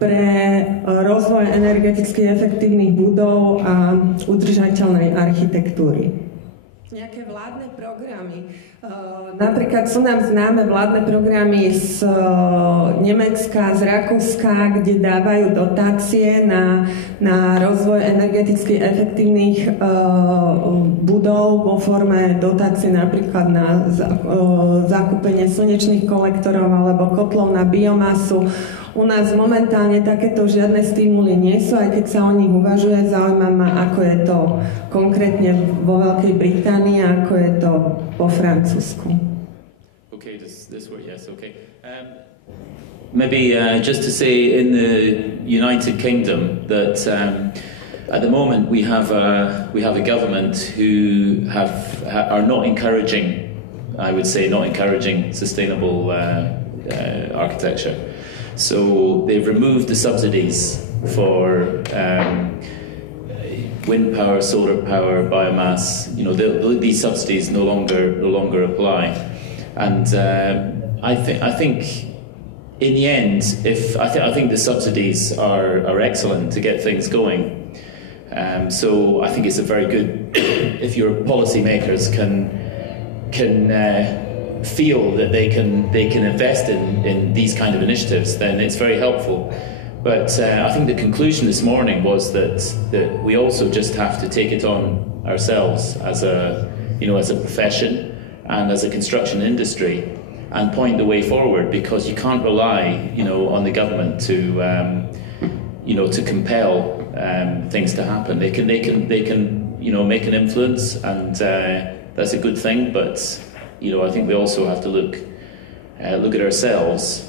pre rozvoj energeticky efektívnych budov a udržateľnej architektúry. Nejaké vládne programy. Napríklad sú nám známe vládne programy z Nemecka, z Rakúska, kde dávajú dotácie na rozvoj energeticky efektívnych budov vo forme dotácie napríklad na zakúpenie slnečných kolektorov alebo kotlov na biomasu. U nás momentálne takéto žiadne stimuly nie sú, aj keď sa o nich uvažuje. Zaujíma ma, ako je to konkrétne vo Veľkej Británii a ako je to po Francúzsku. Okay, this word, yes, okay. Maybe just to say in the United Kingdom that at the moment we have a government who are not encouraging, I would say, not encouraging sustainable architecture. So they've removed the subsidies for wind power, solar power, biomass. You know, these subsidies no longer apply, and I think in the end, I think the subsidies are excellent to get things going. So I think it's a very good if your policymakers can feel that they can invest in these kind of initiatives, then it's very helpful. But I think the conclusion this morning was that we also just have to take it on ourselves as a profession and as a construction industry and point the way forward, because you can't rely on the government to compel things to happen. They can make an influence, and that's a good thing, but I think we also have to look at ourselves.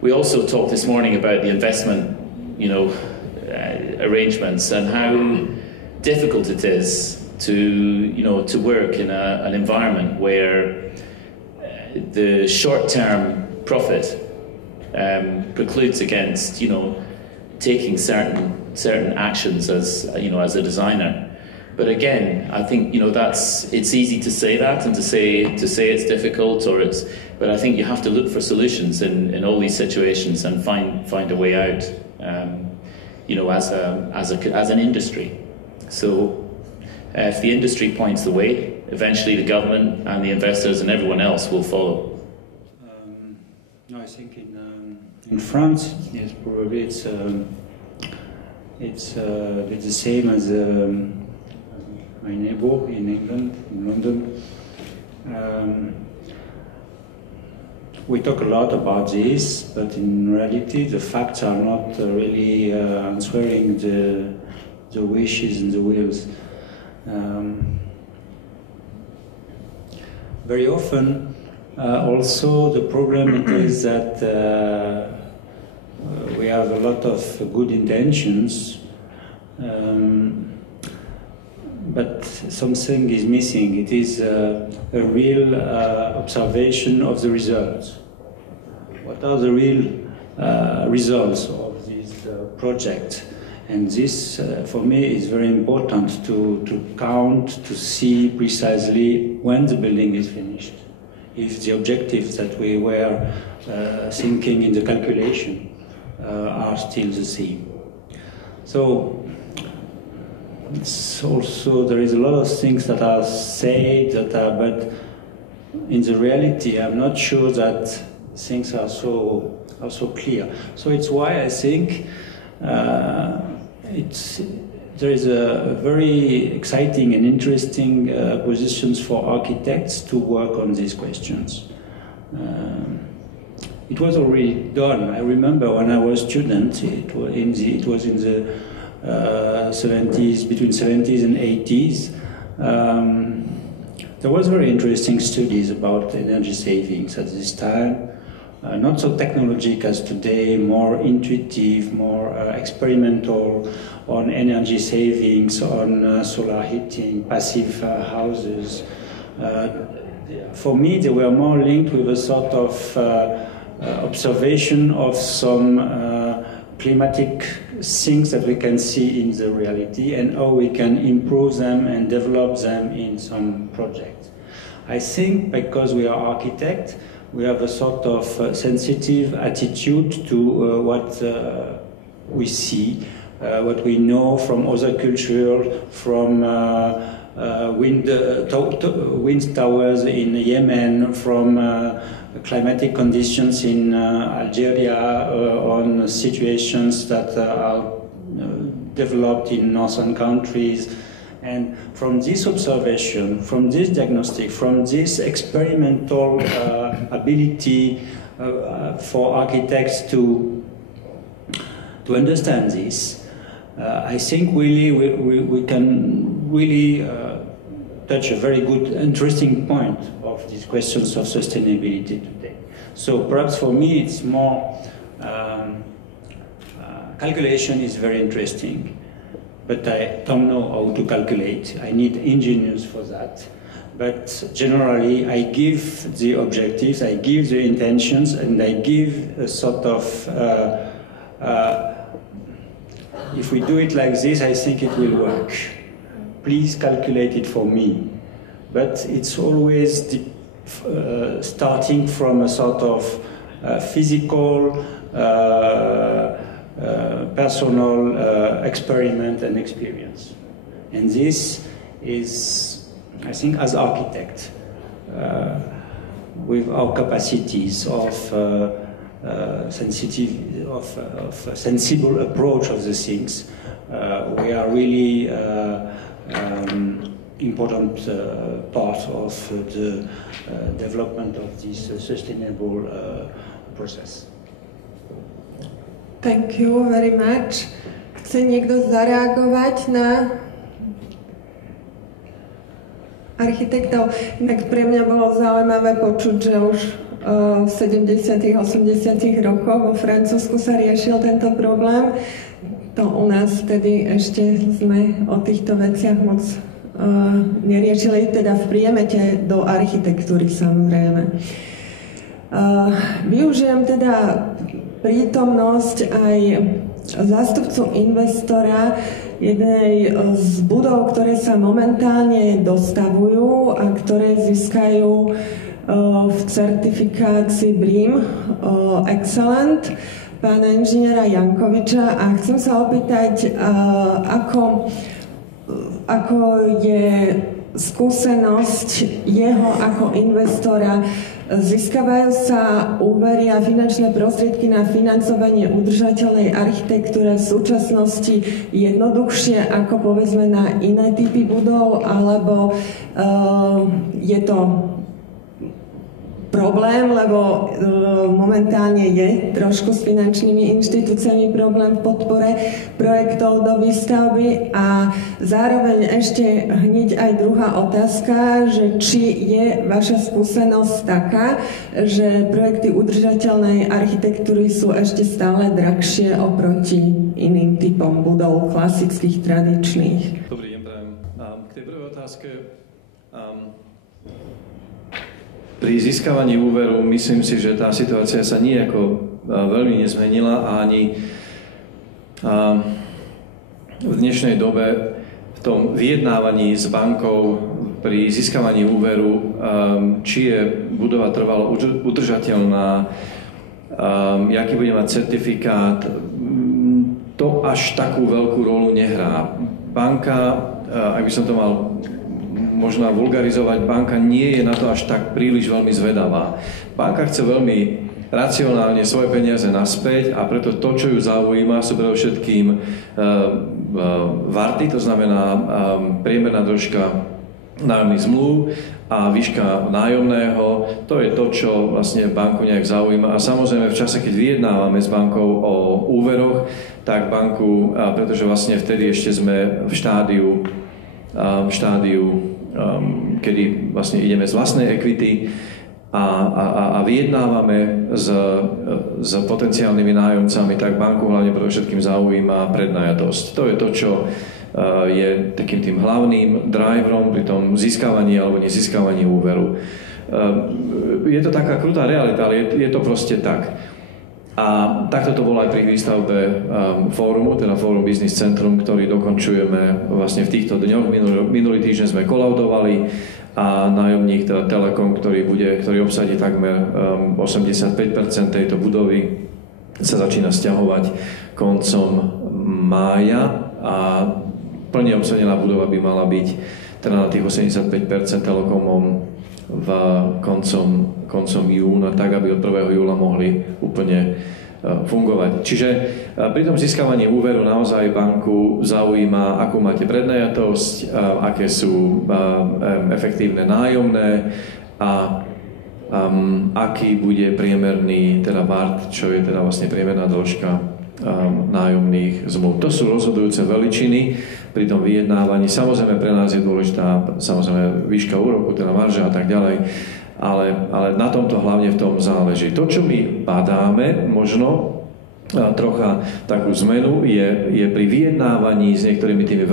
We also talked this morning about the investment, arrangements and how difficult it is to work in an environment where the short-term profit precludes against taking certain actions as a designer. But again, I think it's easy to say that and to say it's difficult but I think you have to look for solutions in all these situations and find a way out. As an industry. So if the industry points the way, eventually the government and the investors and everyone else will follow. No, I think in France, yes, probably it's the same as my neighbor in England, in London. We talk a lot about this, but in reality the facts are not really answering the wishes and the wills. Very often also the problem is that we have a lot of good intentions, but something is missing. It is a real observation of the results. What are the real results of this project? And this, for me, is very important to count, to see precisely when the building is finished, if the objectives that we were thinking in the calculation are still the same. So, it's also, there is a lot of things that are said, but in the reality, I'm not sure that things are so clear. So it's why I think there is a very exciting and interesting positions for architects to work on these questions. It was already done. I remember when I was a student, it was in the 70s, between 70s and 80s. There was very interesting studies about energy savings at this time. Not so technological as today, more intuitive, more experimental on energy savings, on solar heating, passive houses. For me, they were more linked with a sort of observation of some climatic things that we can see in the reality and how we can improve them and develop them in some projects. I think because we are architects, we have a sort of sensitive attitude to what we see, what we know from other cultures, from wind towers in Yemen, from climatic conditions in Algeria, on situations that are developed in northern countries. And from this observation, from this diagnostic, from this experimental ability for architects to understand this, I think really we can really touch a very good, interesting point of these questions of sustainability today. So perhaps for me it's more, calculation is very interesting, but I don't know how to calculate. I need engineers for that. But generally I give the objectives, I give the intentions, and I give a sort of if we do it like this, I think it will work. Please calculate it for me. But it's always starting from a sort of physical, personal experiment and experience. And this is, I think, as architect, with our capacities of sensible approach of the things, we are really important part of the development of this sustainable process. Thank you very much. Chce niekto zareagovať na architektov? Inak pre mňa bolo zaujímavé počuť, že už v 70. 80. rokoch vo Francúzsku sa riešil tento problém. To u nás vtedy ešte sme o týchto veciach moc neriešili, teda v priemete do architektúry samozrejme. Využijem teda prítomnosť aj zástupcu investora jednej z budov, ktoré sa momentálne dostavujú a ktoré získajú v certifikácii BREEAM Excellent, pána inžiniera Jankoviča, a chcem sa opýtať, ako je skúsenosť jeho ako investora. Získavajú sa úvery a finančné prostriedky na financovanie udržateľnej architektúry v súčasnosti jednoduchšie ako povedzme na iné typy budov, alebo je to problém, lebo momentálne je trošku s finančnými inštitúciami problém v podpore projektov do výstavby. A zároveň ešte hneď aj druhá otázka, že či je vaša skúsenosť taká, že projekty udržateľnej architektúry sú ešte stále drahšie oproti iným typom budov klasických, tradičných. Dobrý deň, prajem. K tej prvej otázke. Pri získavaní úveru myslím si, že tá situácia sa nijako veľmi nezmenila a ani v dnešnej dobe v tom vyjednávaní s bankou pri získavaní úveru, či je budova trvalo udržateľná, aký bude mať certifikát, to až takú veľkú rolu nehrá. Banka, ak by som to mal možno vulgarizovať, banka nie je na to až tak príliš veľmi zvedavá. Banka chce veľmi racionálne svoje peniaze naspäť a preto to, čo ju zaujíma, sú predovšetkým varty, to znamená priemerná dĺžka nájomných zmluv a výška nájomného. To je to, čo vlastne banku nejak zaujíma. A samozrejme v čase, keď vyjednávame s bankou o úveroch, tak banku, pretože vlastne vtedy ešte sme v štádiu kedy vlastne ideme z vlastnej equity a vyjednávame s potenciálnymi nájomcami, tak banku hlavne predovšetkým zaujíma prednajatosť. To je to, čo je takým tým hlavným driverom pri tom získavaní alebo nezískavaní úveru. Je to taká krutá realita, ale je to proste tak. A takto to bolo aj pri výstavbe fórumu, teda Fórum Business Centrum, ktorý dokončujeme vlastne v týchto dňoch. Minulý týždeň sme kolaudovali a nájomník, teda Telekom, ktorý obsadí takmer 85% tejto budovy, sa začína sťahovať koncom mája a plne obsadená budova by mala byť teda na tých 85% Telekomom koncom júna, tak aby od 1. júla mohli úplne fungovať. Čiže pri tom získavaní úveru naozaj banku zaujíma, akú máte prednajatosť, aké sú efektívne nájomné a aký bude priemerný teda VART, čo je teda vlastne priemerná dĺžka nájomných zmluv. To sú rozhodujúce veličiny pri tom vyjednávaní. Samozrejme pre nás je dôležitá samozrejme výška úroku, teda marža a tak ďalej. Ale na tomto hlavne v tom záleží. To, čo my badáme, možno trocha takú zmenu, je pri vyjednávaní s niektorými tými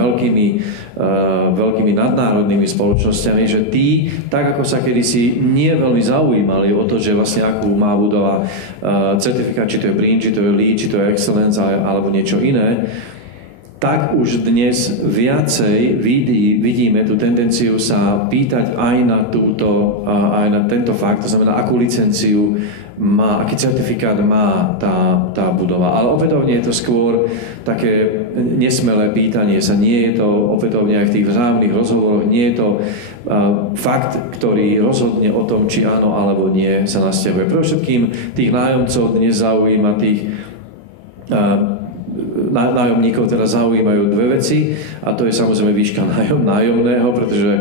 veľkými nadnárodnými spoločnosťami, že tí, tak ako sa kedysi nie veľmi zaujímali o to, že vlastne akú má budova certifikát, či to je BREEAM, či to je LEED, či to je Excellence alebo niečo iné, tak už dnes viacej vidíme tú tendenciu sa pýtať aj na tento fakt, to znamená, akú licenciu má, aký certifikát má tá budova. Ale opätovne je to skôr také nesmelé pýtanie sa. Nie je to opätovne aj v tých vzájomných rozhovoroch, nie je to fakt, ktorý rozhodne o tom, či áno alebo nie sa nasťahuje. Pre všetkým tých nájomcov dnes zaujíma nájomníkov teda zaujímajú dve veci a to je samozrejme výška nájomného, pretože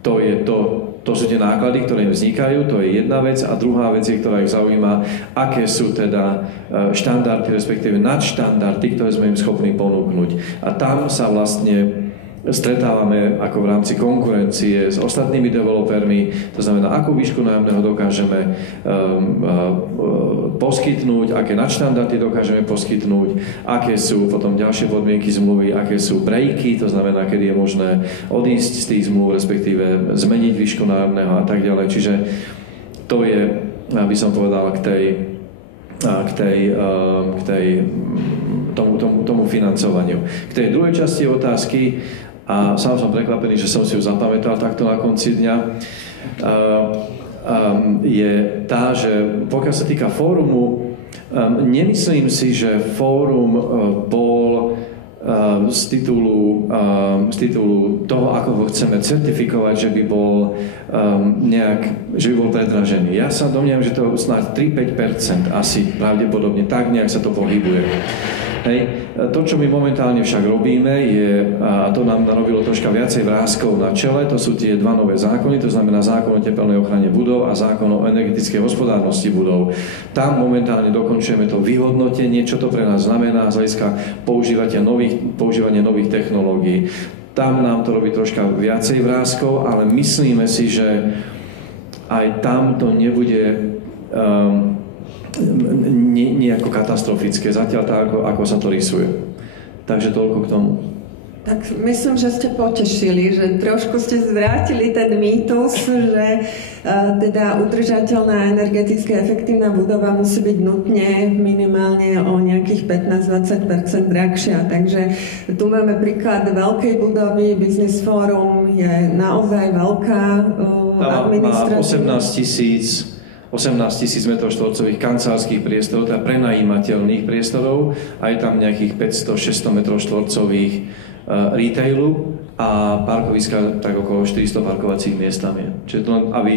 to sú tie náklady, ktoré im vznikajú, to je jedna vec a druhá vec je, ktorá ich zaujíma, aké sú teda štandardy, respektíve nadštandardy, ktoré sme im schopní ponúknuť. A tam sa vlastne stretávame ako v rámci konkurencie s ostatnými developermi, to znamená, akú výšku nájomného dokážeme poskytnúť, aké nadštandardy dokážeme poskytnúť, aké sú potom ďalšie podmienky zmluvy, aké sú breaky, to znamená, kedy je možné odísť z tých zmluv, respektíve zmeniť výšku nájomného a tak ďalej. Čiže to je, aby som povedal, tomu financovaniu. K tej druhej časti otázky, a sám som prekvapený, že som si ju zapamätal takto na konci dňa, je tá, že pokiaľ sa týka fórumu, nemyslím si, že fórum bol z titulu toho, ako ho chceme certifikovať, že by bol predražený. Ja sa domnievam, že to snáď 3-5% asi pravdepodobne tak nejak sa to pohybuje. Hej. To, čo my momentálne však robíme, a to nám narobilo troška viacej vráskov na čele, to sú tie dva nové zákony, to znamená zákon o tepelnej ochrane budov a zákon o energetickej hospodárnosti budov. Tam momentálne dokončujeme to vyhodnotenie, čo to pre nás znamená z hľadiska používania nových technológií. Tam nám to robí troška viacej vráskov, ale myslíme si, že aj tam to nebude nejako katastrofické, zatiaľ tak, ako sa to rysuje. Takže toľko k tomu. Tak myslím, že ste potešili, že trošku ste zvrátili ten mýtus, že teda udržateľná energeticky efektívna budova musí byť nutne minimálne o nejakých 15-20% drahšia. Takže tu máme príklad veľkej budovy, Business Forum je naozaj veľká administratíva. Má 18 000 m2 kancelárskych priestorov, teda prenajímateľných priestorov a je tam nejakých 500-600 m2 retailu a parkoviska tak okolo 400 parkovacích miest tam je. Čiže to len, aby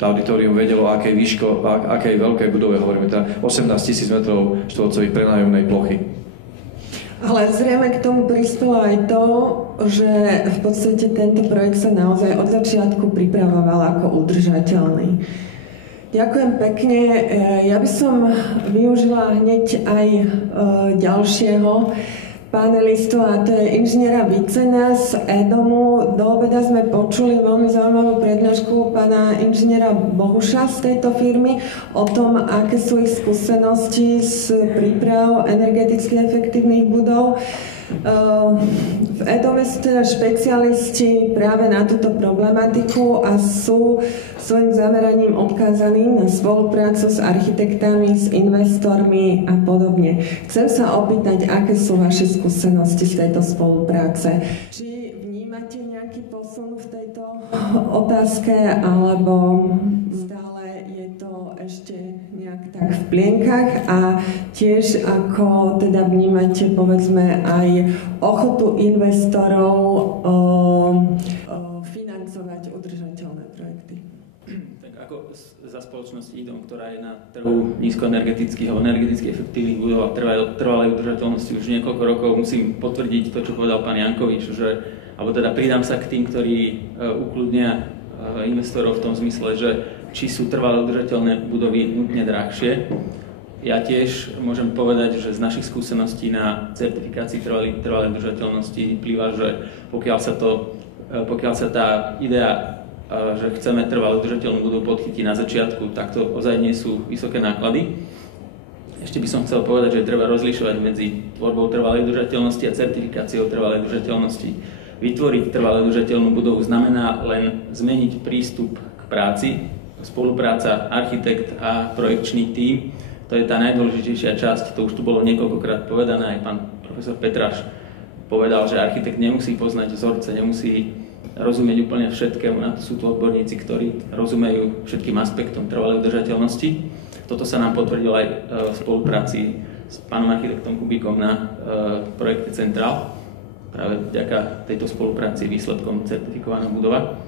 to auditorium vedelo, akej veľkej budove hovoríme, teda 18 000 m2 prenájomnej plochy. Ale zrejme k tomu prispelo aj to, že v podstate tento projekt sa naozaj od začiatku pripravoval ako udržateľný. Ďakujem pekne. Ja by som využila hneď aj ďalšieho panelistu, a to je inžiniera Vicena z EDOMu. Do obeda sme počuli veľmi zaujímavú prednášku pána inžiniera Bohuša z tejto firmy o tom, aké sú ich skúsenosti s prípravou energeticky efektívnych budov. V EDOMe sú teda špecialisti práve na túto problematiku a sú svojim zameraním odkázaní na spoluprácu s architektami, s investormi a podobne. Chcem sa opýtať, aké sú vaše skúsenosti z tejto spolupráce. Či vnímate nejaký posun v tejto otázke, alebo stále je to ešte nejak tak v plienkach? A tiež ako teda vnímate, povedzme, aj ochotu investorov financovať udržateľné projekty? Tak ako za spoločnosť IDOM, ktorá je na trhu nízkoenergetických alebo energeticky efektívnych budov a trvalej udržateľnosti už niekoľko rokov, musím potvrdiť to, čo povedal pán Jankovič, alebo teda pridám sa k tým, ktorí ukľudnia investorov v tom zmysle, že či sú trvalé udržateľné budovy nutne drahšie. Ja tiež môžem povedať, že z našich skúseností na certifikácii trvalej udržateľnosti vyplýva, že pokiaľ sa tá idea, že chceme trvalú udržateľnú budovu podchytiť na začiatku, tak to ozaj nie sú vysoké náklady. Ešte by som chcel povedať, že treba rozlišovať medzi tvorbou trvalej udržateľnosti a certifikáciou trvalej udržateľnosti. Vytvoriť trvalú udržateľnú budovu znamená len zmeniť prístup k práci, spolupráca, architekt a projekčný tím. To je tá najdôležitejšia časť, to už tu bolo niekoľkokrát povedané, aj pán profesor Petraš povedal, že architekt nemusí poznať vzorce, nemusí rozumieť úplne všetkému, na to sú tu odborníci, ktorí rozumejú všetkým aspektom trvalej udržateľnosti. Toto sa nám potvrdilo aj v spolupráci s pánom architektom Kubíkom na projekte Centrál. Práve vďaka tejto spolupráci výsledkom certifikovaná budova.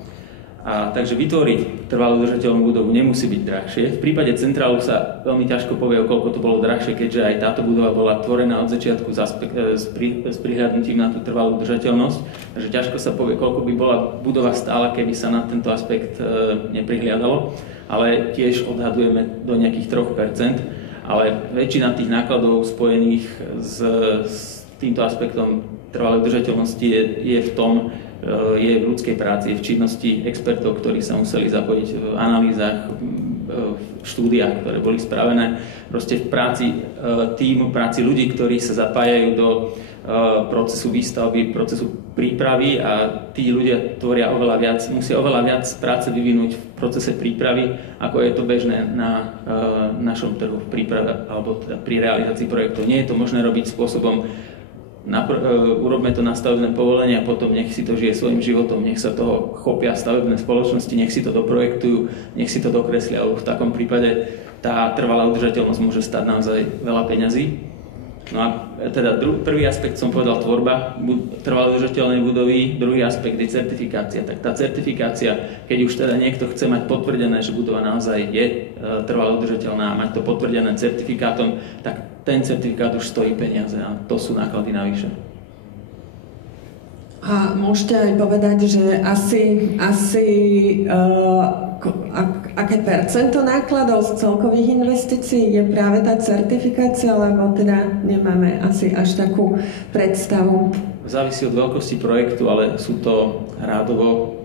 Takže vytvoriť trvalú udržateľnú budovu nemusí byť drahšie. V prípade Centrálu sa veľmi ťažko povie, koľko to bolo drahšie, keďže aj táto budova bola tvorená od začiatku s prihľadnutím na tú trvalú udržateľnosť. Takže ťažko sa povie, koľko by bola budova stála, keby sa na tento aspekt neprihliadalo. Ale tiež odhadujeme do nejakých 3%. Ale väčšina tých nákladov spojených s týmto aspektom trvalej udržateľnosti je v tom, je v ľudskej práci, v činnosti expertov, ktorí sa museli zapojiť v analýzach, v štúdiách, ktoré boli spravené. Proste v práci tímu, práci ľudí, ktorí sa zapájajú do procesu výstavby, procesu prípravy a tí ľudia musia oveľa viac práce vyvinúť v procese prípravy, ako je to bežné na našom trhu v príprave alebo teda pri realizácii projektov. Nie je to možné robiť spôsobom urobme to na stavebné povolenie a potom nech si to žije svojím životom, nech sa toho chopia stavebné spoločnosti, nech si to doprojektujú, nech si to dokreslia, lebo v takom prípade tá trvalá udržateľnosť môže stať naozaj veľa peňazí. No a teda prvý aspekt som povedal tvorba trvalo udržateľnej budovy, druhý aspekt je certifikácia. Tak tá certifikácia, keď už teda niekto chce mať potvrdené, že budova naozaj je trvalo udržateľná a mať to potvrdené certifikátom, tak ten certifikát už stojí peniaze a to sú náklady navyše. A môžete aj povedať, že aké percento nákladov z celkových investícií je práve tá certifikácia, lebo teda nemáme asi až takú predstavu. Závisí od veľkosti projektu, ale sú to rádovo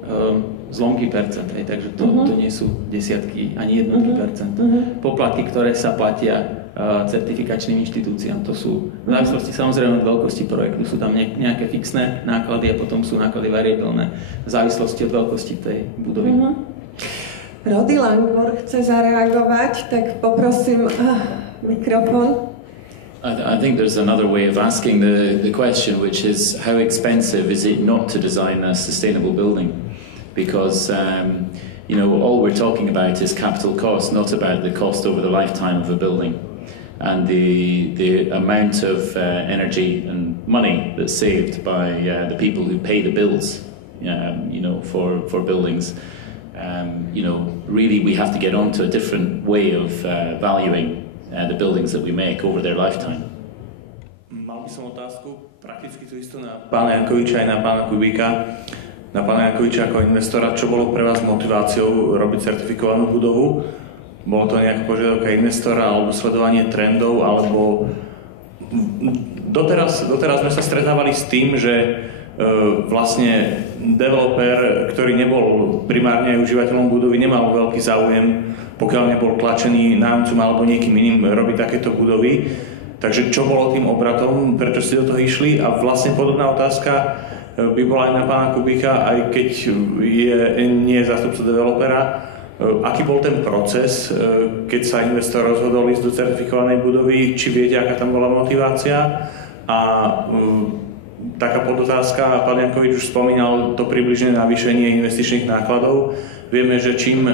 zlomky percent, takže to nie sú desiatky ani jednotky percent. Poplatky, ktoré sa platia certifikačným inštitúciám, to sú v závislosti samozrejme od veľkosti projektu, sú tam nejaké fixné náklady a potom sú náklady variabilné v závislosti od veľkosti tej budovy. Rody Langmore chce zareagovať, tak poprosím mikrofón. I think there's another way of asking the question, which is how expensive is it not to design a sustainable building? Because all we're talking about is capital cost, not about the cost over the lifetime of a building. And the amount of energy and money that's saved by the people who pay the bills, for buildings. Really we have to get on to a different way of valuing the buildings that we make over their lifetime. Mal by som otázku, prakticky tú istú na pána Jankoviča aj na pána Kubíka. Na pána Jankoviča ako investora, čo bolo pre vás motiváciou robiť certifikovanú budovu? Bolo to nejaká požiadavka investora alebo sledovanie trendov, alebo doteraz sme sa stretávali s tým, že vlastne developer, ktorý nebol primárne užívateľom budovy, nemal veľký záujem, pokiaľ nebol tlačený nájomcom alebo niekým iným robiť takéto budovy. Takže čo bolo tým obratom, prečo ste do toho išli? A vlastne podobná otázka by bola aj na pána Kubíka, aj keď nie je zástupca developera. Aký bol ten proces, keď sa investor rozhodol ísť do certifikovanej budovy? Či viete, aká tam bola motivácia? A taká podotázka, pán Jankovič už spomínal to približné navýšenie investičných nákladov. Vieme, že čím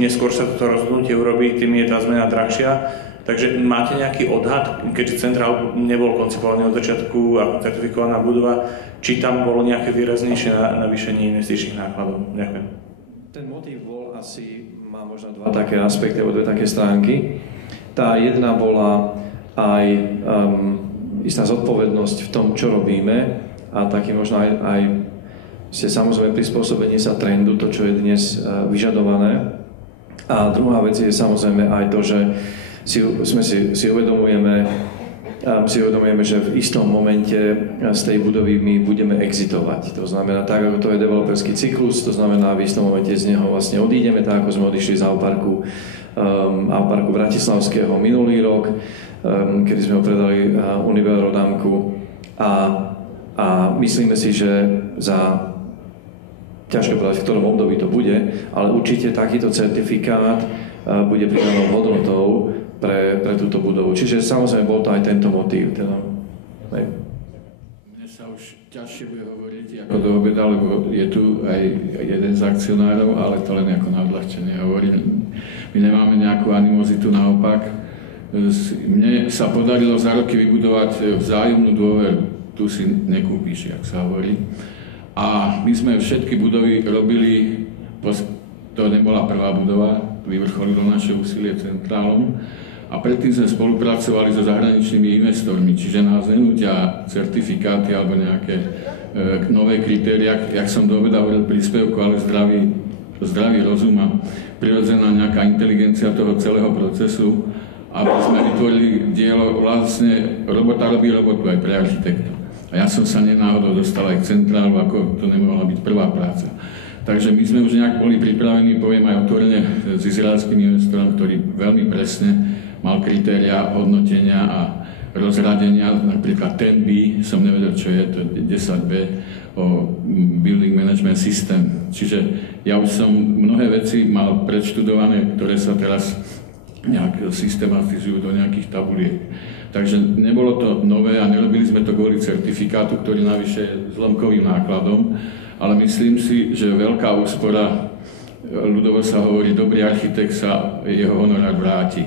neskôr sa toto rozhodnutie urobí, tým je tá zmena drahšia. Takže máte nejaký odhad, keďže centrál nebol koncipovaný od začiatku ako certifikovaná budova, či tam bolo nejaké výraznejšie navýšenie investičných nákladov? Ďakujem. Ten motív bol asi, má možno dva také aspekty, alebo dve také stránky. Tá jedna bola aj istá zodpovednosť v tom, čo robíme, a taký možno aj samozrejme prispôsobenie sa trendu, to, čo je dnes vyžadované. A druhá vec je samozrejme aj to, že si uvedomujeme, že v istom momente z tej budovy my budeme exitovať. To znamená, tak ako to je developerský cyklus, to znamená, v istom momente z neho vlastne odídeme, tak ako sme odišli z Auparku Bratislavského minulý rok, kedy sme ho predali Univer Rodámku. A myslíme si, že ťažko povedať, v ktorom období to bude, ale určite takýto certifikát bude pridanou hodnotou pre túto budovu. Čiže samozrejme bol to aj tento motív. Mne sa už ťažšie bude hovoriť ako do obeda, lebo je tu aj jeden z akcionárov, ale to len ako na odľahčenie hovorím. My nemáme nejakú animozitu, naopak. Mne sa podarilo za roky vybudovať vzájomnú dôveru. Tu si nekúpíš, jak sa hovorí. A my sme všetky budovy robili, to nebola prvá budova, vyvrcholilo naše úsilie centrálom, a predtým sme spolupracovali so zahraničnými investormi, čiže nás nenútia certifikáty alebo nejaké nové kritériá, jak som do obeda hovoril príspevku, ale zdravý rozum a prirodzená nejaká inteligencia toho celého procesu, aby sme vytvorili dielo, vlastne robota robí robotu aj pre architektu. A ja som sa nenáhodou dostal aj k centrálu, ako to nemohla byť prvá práca. Takže my sme už nejak boli pripravení, poviem aj otvorene, s izraelským investorom, ktorý veľmi presne mal kritériá hodnotenia a rozradenia, napríklad 10B, som nevedel, čo je to 10B, o Building Management System. Čiže ja už som mnohé veci mal predštudované, ktoré sa teraz nejak systematizujú do nejakých tabuliek. Takže nebolo to nové a nerobili sme to kvôli certifikátu, ktorý navyše je zlomkovým nákladom, ale myslím si, že veľká úspora, ľudovo sa hovorí, dobrý architekt sa jeho honorár vráti.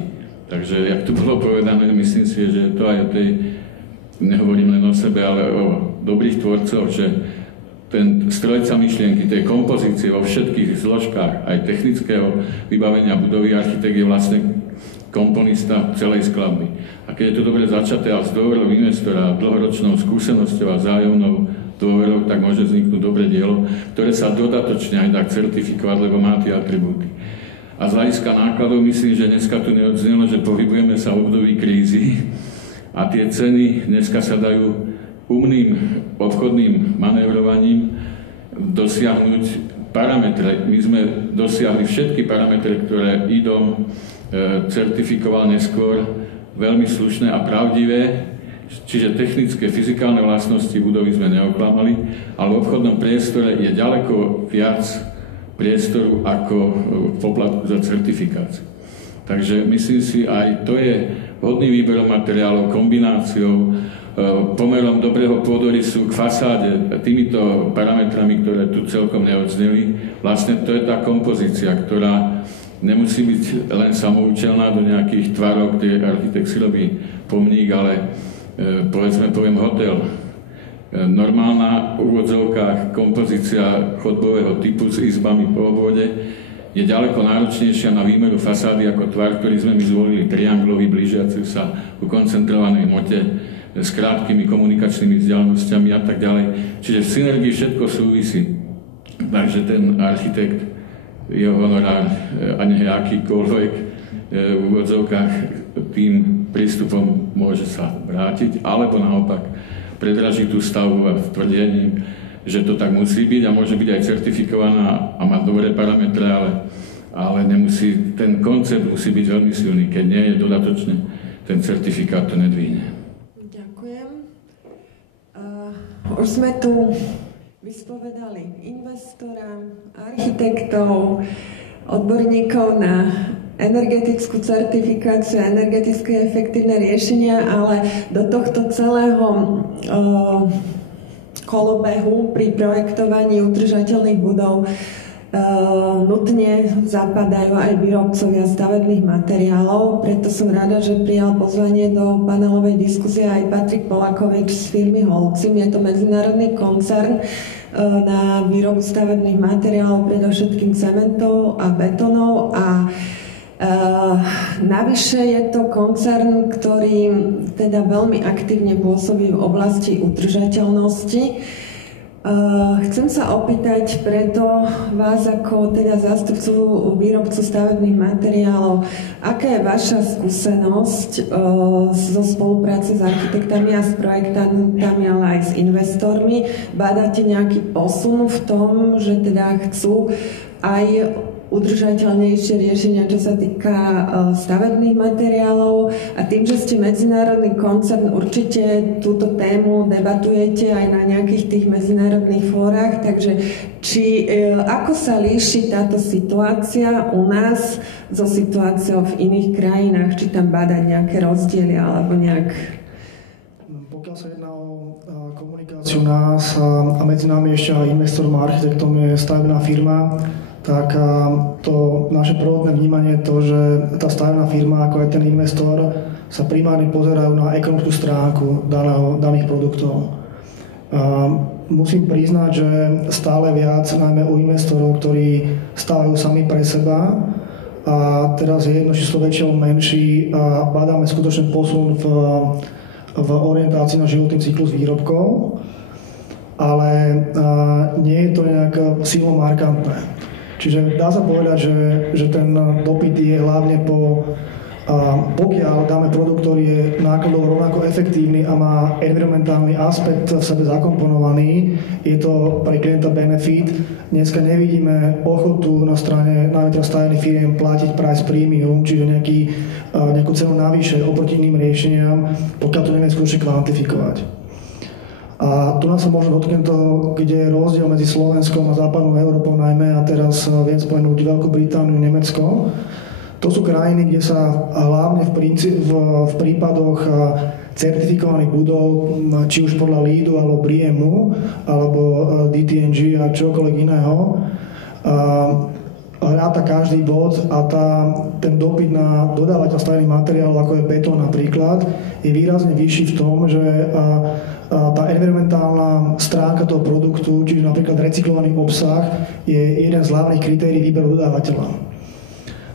Takže, jak tu bolo povedané, myslím si, že to aj o tej, nehovorím len o sebe, ale o dobrých tvorcoch, že ten strojca myšlienky, tej kompozície vo všetkých zložkách, aj technického vybavenia budovy, architekt je vlastne komponista celej skladby. A keď je to dobre začaté a s dôverou investora, dlhoročnou skúsenosťou a vzájomnou dôverou, tak môže vzniknúť dobré dielo, ktoré sa dodatočne aj dá certifikovať, lebo má tie atribúty. A z hľadiska nákladov myslím, že dneska tu neodznelo, že pohybujeme sa v období krízy a tie ceny dneska sa dajú umným obchodným manévrovaním dosiahnuť parametre. My sme dosiahli všetky parametre, ktoré IDOM certifikoval neskôr, veľmi slušné a pravdivé, čiže technické, fyzikálne vlastnosti budovy sme neoklamali, ale v obchodnom priestore je ďaleko viac priestoru ako poplatku za certifikáciu. Takže myslím si, aj to je vhodným výberom materiálov, kombináciou, pomerom dobrého pôdorysu k fasáde, týmito parametrami, ktoré tu celkom neodzneli. Vlastne to je tá kompozícia, ktorá nemusí byť len samoučelná do nejakých tvarov, kde architekt si robí pomník, ale poviem hotel. Normálna v úvodzovkách kompozícia chodbového typu s izbami po obvode je ďaleko náročnejšia na výmeru fasády ako tvar, ktorý sme my zvolili, trianglový, blížiaci sa ku koncentrovanej mote s krátkými komunikačnými vzdialenosťami a tak ďalej. Čiže v synergii všetko súvisí. Takže ten architekt, jeho honorár a nie akýkoľvek v úvodzovkách tým prístupom môže sa vrátiť, alebo naopak predraží tú stavbu a tvrdením, že to tak musí byť a môže byť aj certifikovaná a má dobré parametre, ale nemusí, ten koncept musí byť veľmi silný. Keď nie je dodatočne, ten certifikát to nedvíne. Ďakujem. Už sme tu vyspovedali investora, architektov, odborníkov na energetickú certifikáciu a energetické efektívne riešenia, ale do tohto celého kolobehu pri projektovaní udržateľných budov nutne zapadajú aj výrobcovia stavebných materiálov, preto som rada, že prijal pozvanie do panelovej diskusie aj Patrik Polakovič z firmy Holcim. Je to medzinárodný koncern na výrobu stavebných materiálov, predovšetkým cementov a betónov a navyše je to koncern, ktorý teda veľmi aktívne pôsobí v oblasti udržateľnosti. Chcem sa opýtať preto vás ako teda zástupcu výrobcu stavebných materiálov, aká je vaša skúsenosť zo spolupráce s architektami a s projektantami, ale aj s investormi? Bádate nejaký posun v tom, že teda chcú aj udržateľnejšie riešenia, čo sa týka stavebných materiálov, a tým, že ste medzinárodný koncern, určite túto tému debatujete aj na nejakých tých medzinárodných fórach, takže ako sa líši táto situácia u nás so situáciou v iných krajinách, či tam badať nejaké rozdiely alebo nejak... Pokiaľ sa jedná o komunikáciu nás a medzi nami ešte aj investorom a architektom je stavebná firma, tak to naše prvotné vnímanie je to, že tá stavebná firma ako aj ten investor sa primárne pozerajú na ekonomickú stránku daných produktov. Musím priznať, že stále viac, najmä u investorov, ktorí stávajú sami pre seba, a teraz je jedno, či sú väčšie alebo menší, a badáme skutočne posun v orientácii na životný cyklus výrobkov, ale nie je to nejak silno markantné. Čiže dá sa povedať, že ten dopyt je hlavne pokiaľ dáme produkt, ktorý je nákladovo rovnako efektívny a má environmentálny aspekt v sebe zakomponovaný, je to pre klienta benefit. Dneska nevidíme ochotu na strane najmä stavebných firiem platiť price premium, čiže nejakú cenu navyše oproti iným riešeniam, pokiaľ to neviem skutočne kvantifikovať. A tu nás sa možno dotknem toho, kde je rozdiel medzi Slovenskom a západnou Európou najmä, a teraz viem spomenúť Veľkú Britániu, Nemecko. To sú krajiny, kde sa hlavne v prípadoch certifikovaných budov, či už podľa LEEDu alebo BREEAMu, alebo DTNG a čokoľvek iného, ráta každý bod a ten dopyt na dodávateľ stavebných materiálov, ako je betón napríklad, je výrazne vyšší v tom, že tá environmentálna stránka toho produktu, čiže napríklad recyklovaný obsah, je jeden z hlavných kritérií výberu dodávateľa.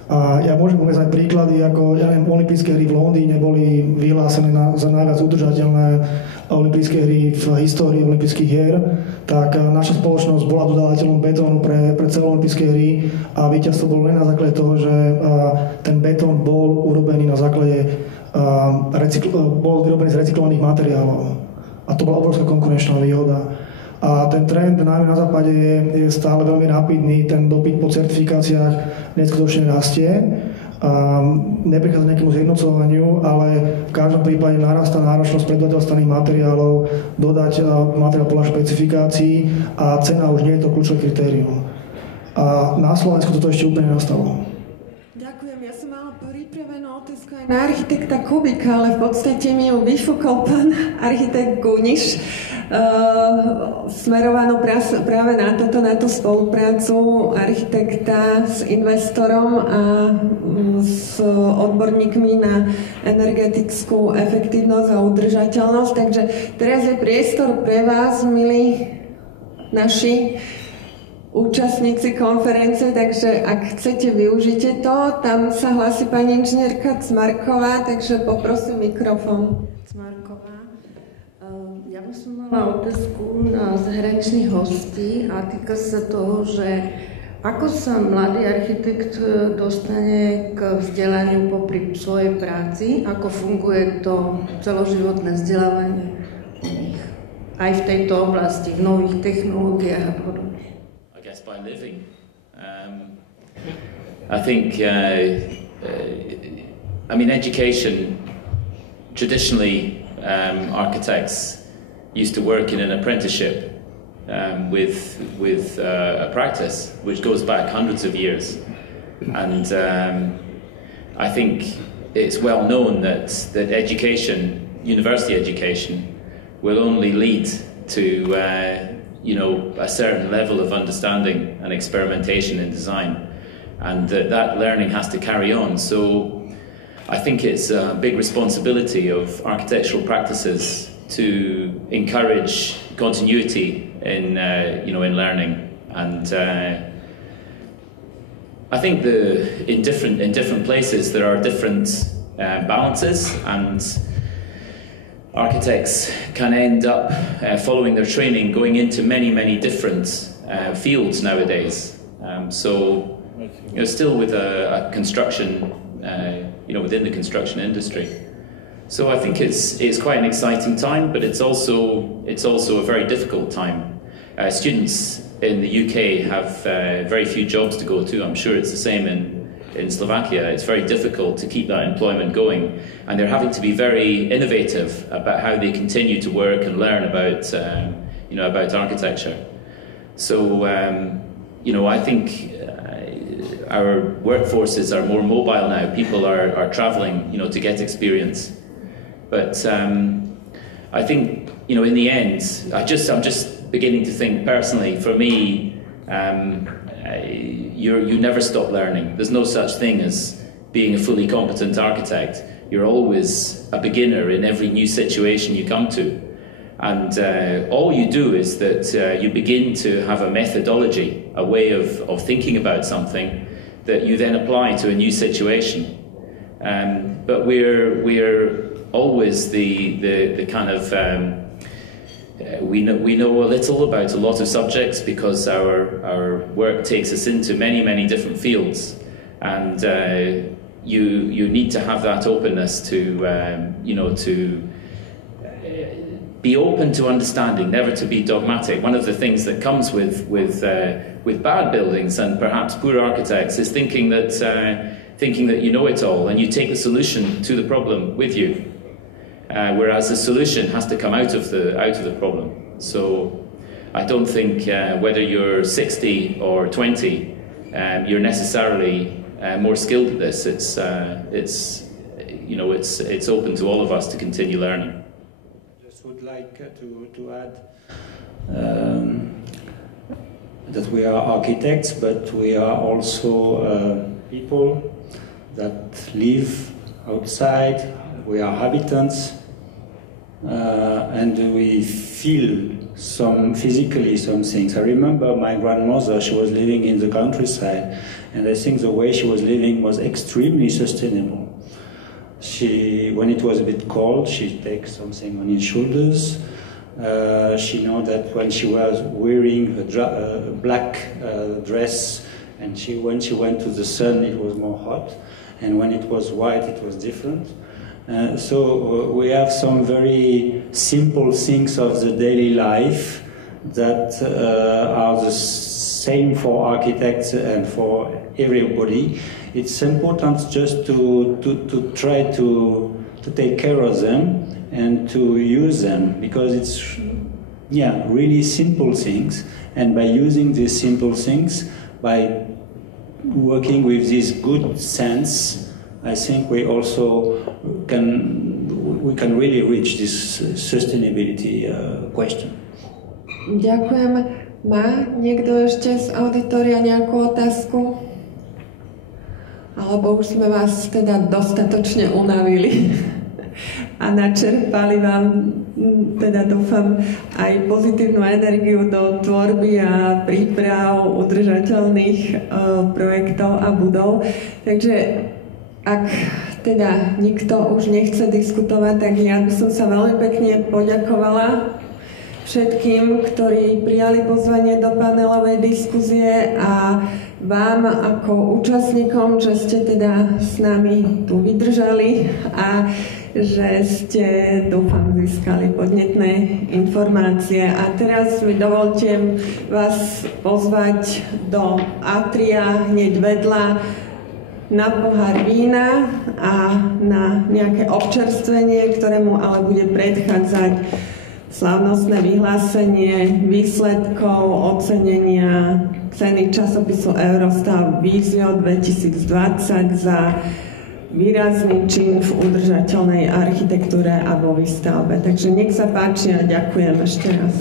A ja môžem uvieť aj príklady, ako olympijské hry v Londýne boli vyhlásené za najviac udržateľné olympijské hry v histórii olympijských hier, tak naša spoločnosť bola dodávateľom betónu pre celé olympijské hry a víťazstvo bolo len na základe toho, že ten betón bol urobený na základe bol vyrobený z recyklovaných materiálov. A to bola obrovská konkurenčná výhoda. A ten trend najmä na západe je stále veľmi rapidný, ten dopyt po certifikáciách neskutočne rastie. Neprichádza nejakému zjednocovaniu, ale v každom prípade narastá náročnosť predodateľných materiálov, dodať materiál podľa špecifikácií a cena už nie je to kľúčové kritérium. A na Slovensku toto ešte úplne nastalo. Ďakujem, ja som mala pripravenú otázku aj na architekta Kubika, ale v podstate mi ju vyfúkol pán architekt Guniš. Smerovanú práve na tú spoluprácu architekta s investorom a s odborníkmi na energetickú efektívnosť a udržateľnosť. Takže teraz je priestor pre vás, milí naši účastníci konferencie, takže ak chcete, využite to. Tam sa hlási pani inžinierka Cmarková, takže poprosím mikrofón. Cmarková. Ja by som mala otázku na zahraničných hostí a týka sa toho, že ako sa mladý architekt dostane k vzdelaniu popri svojej práci, ako funguje to celoživotné vzdelávanie u nich aj v tejto oblasti, v nových technológiách a podobne. I guess by living. I think, education, traditionally architects used to work in an apprenticeship with a practice which goes back hundreds of years, and I think it's well known that education, university education, will only lead to a certain level of understanding and experimentation in design, and that learning has to carry on. So I think it's a big responsibility of architectural practices to encourage continuity in learning, and I think in different places there are different balances, and architects can end up following their training going into many different fields nowadays. So still with a construction, within the construction industry. So I think it's quite an exciting time, but it's also a very difficult time. Students in the UK have very few jobs to go to. I'm sure it's the same in Slovakia. It's very difficult to keep that employment going, and they're having to be very innovative about how they continue to work and learn about architecture. So I think our workforces are more mobile now. People are traveling, to get experience. But I think, in the end, I'm just beginning to think personally. For me, you never stop learning. There's no such thing as being a fully competent architect. You're always a beginner in every new situation you come to. And all you do is that you begin to have a methodology, a way of thinking about something that you then apply to a new situation. But we're always the kind of we know a little about a lot of subjects because our work takes us into many different fields, and you need to have that openness to to be open to understanding, never to be dogmatic. One of the things that comes with bad buildings and perhaps poor architects is thinking that you know it all and you take the solution to the problem with you, whereas the solution has to come out of the problem. So I don't think whether you're 60 or 20, you're necessarily more skilled at this. It's open to all of us to continue learning. Would like to add that we are architects, but we are also people that live outside. We are habitants, and we feel physically some things. I remember my grandmother, she was living in the countryside, and I think the way she was living was extremely sustainable. When it was a bit cold, she takes something on his shoulders. She know that when she was wearing a black dress, and when she went to the sun, it was more hot, and when it was white, it was different. So we have some very simple things of the daily life that are the same for architects and for everybody. It's important just to try to take care of them and to use them, because it's really simple things, and by using these simple things, by working with this good sense, I think we also can really reach this sustainability question. Ďakujem. Má niekto ešte z auditoria nejakú otázku? Alebo už sme vás teda dostatočne unavili a načerpali vám, teda dúfam, aj pozitívnu energiu do tvorby a príprav udržateľných projektov a budov. Takže ak teda nikto už nechce diskutovať, tak ja by som sa veľmi pekne poďakovala všetkým, ktorí prijali pozvanie do panelovej diskuzie, a vám ako účastníkom, že ste teda s nami tu vydržali a že ste, dúfam, získali podnetné informácie. A teraz mi dovolte vás pozvať do atria hneď vedľa na pohár vína a na nejaké občerstvenie, ktorému ale bude predchádzať slávnostné vyhlásenie výsledkov ocenenia ceny časopisu Eurostav Visio 2020 za výrazný čin v udržateľnej architektúre a vo výstavbe. Takže nech sa páči a ďakujem ešte raz.